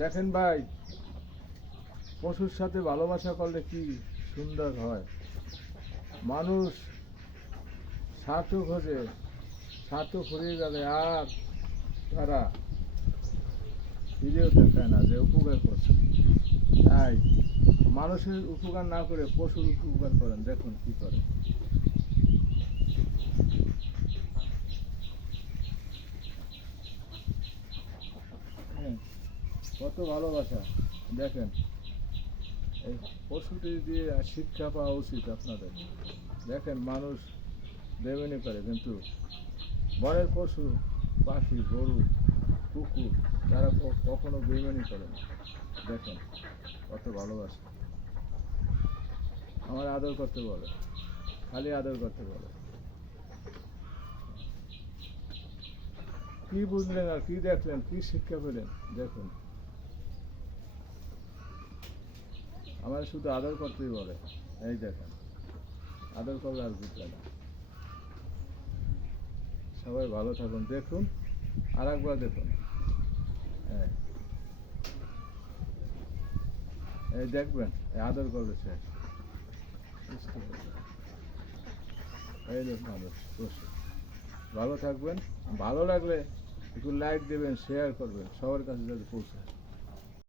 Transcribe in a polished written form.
দেখেন ভাই, পশুর সাথে ভালোবাসা করলে কি সুন্দর হয়। মানুষ স্বার্থ খোঁজে, স্বার্থ ফুরিয়ে গেলে আর তারা ফিরেও দেখায় না যে উপকার করছে। তাই মানুষের উপকার না করে পশুর উপকার করেন, দেখুন কি করে। হ্যাঁ, কত ভালোবাসা দেখেন। এই পশুটি দিয়ে শিক্ষা পাওয়া উচিত আপনাদের। দেখেন মানুষ বেমানি করে, কিন্তু বনের পশু, পাখি, গরু, কুকুর, তারা কখনো বেমানি করে না। দেখেন কত ভালোবাসে, আমার আদর করতে বলে, খালি আদর করতে বলে। কি বুঝলেন আর কি দেখলেন, কি শিক্ষা পেলেন দেখুন। আমার শুধু আদর করতেই বলে। এই দেখেন, আদর করলে আর বুঝবে না। সবাই ভালো থাকুন। দেখুন, আর একবার দেখুন। হ্যাঁ, এই দেখবেন, এই আদর করলে সে বুঝতে পারবে। এই লোক মানুষ পশু। ভালো থাকবেন। ভালো লাগলে একটু লাইক দেবেন, শেয়ার করবেন, সবার কাছে যাতে পৌঁছায়।